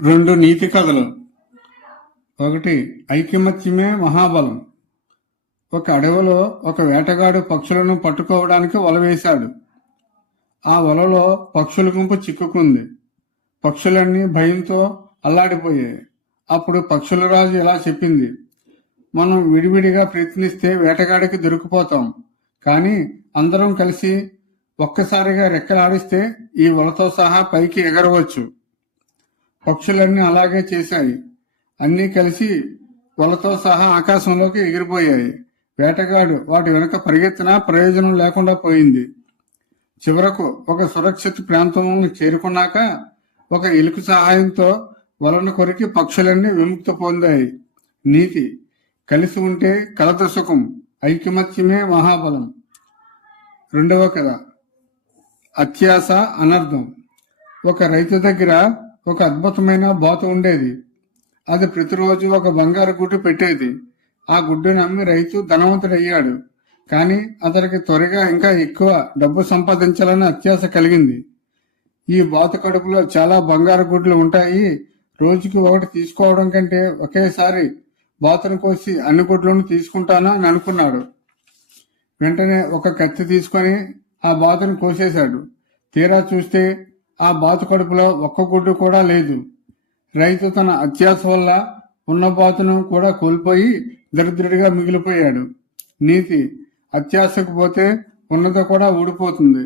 రెండు నీతి కథలు. ఒకటి, ఐకమత్యమే మహాబలం. ఒక అడవిలో ఒక వేటగాడు పక్షులను పట్టుకోవడానికి వల వేశాడు. ఆ వలలో పక్షుల గుంపు చిక్కుకుంది. పక్షులన్నీ భయంతో అల్లాడిపోయాయి. అప్పుడు పక్షుల రాజు ఇలా చెప్పింది: మనం విడివిడిగా ప్రయత్నిస్తే వేటగాడికి దొరికిపోతాం, కానీ అందరం కలిసి ఒక్కసారిగా రెక్కలాడిస్తే ఈ వలతో సహా పైకి ఎగరవచ్చు. పక్షులన్నీ అలాగే చేశాయి. అన్నీ కలిసి వలతో సహా ఆకాశంలోకి ఎగిరిపోయాయి. వేటగాడు వాటి వెనుక పరిగెత్తినా ప్రయోజనం లేకుండా పోయింది. చివరకు ఒక సురక్షిత ప్రాంతంలో చేరుకున్నాక ఒక ఎలుక సహాయంతో వలను కొరికి పక్షులన్నీ విముక్తి పొందాయి. నీతి: కలిసి ఉంటే కలత సుఖం, ఐకమత్యమే మహాబలం. రెండవ కథ, అత్యాశ అనర్థం. ఒక రైతు దగ్గర ఒక అద్భుతమైన బాతు ఉండేది. అది ప్రతిరోజు ఒక బంగారు గుడ్డు పెట్టేది. ఆ గుడ్డును అమ్మి రైతు ధనవంతుడయ్యాడు. కానీ అతనికి త్వరగా ఇంకా ఎక్కువ డబ్బు సంపాదించాలని అత్యాశ కలిగింది. ఈ బాతు కడుపులో చాలా బంగారు గుడ్లు ఉంటాయి, రోజుకి ఒకటి తీసుకోవడం కంటే ఒకేసారి బాతును కోసి అన్ని గుడ్లను తీసుకుంటానా అని అనుకున్నాడు. వెంటనే ఒక కత్తి తీసుకొని ఆ బాతును కోసేశాడు. తీరా చూస్తే ఆ బాతు కడుపులో ఒక్క గుడ్డు కూడా లేదు. రైతు తన అత్యాశ వల్ల ఉన్న బాతును కూడా కోల్పోయి దరిద్రుడిగా మిగిలిపోయాడు. నీతి: అత్యాశకు పోతే ఉన్నది కూడా ఊడిపోతుంది.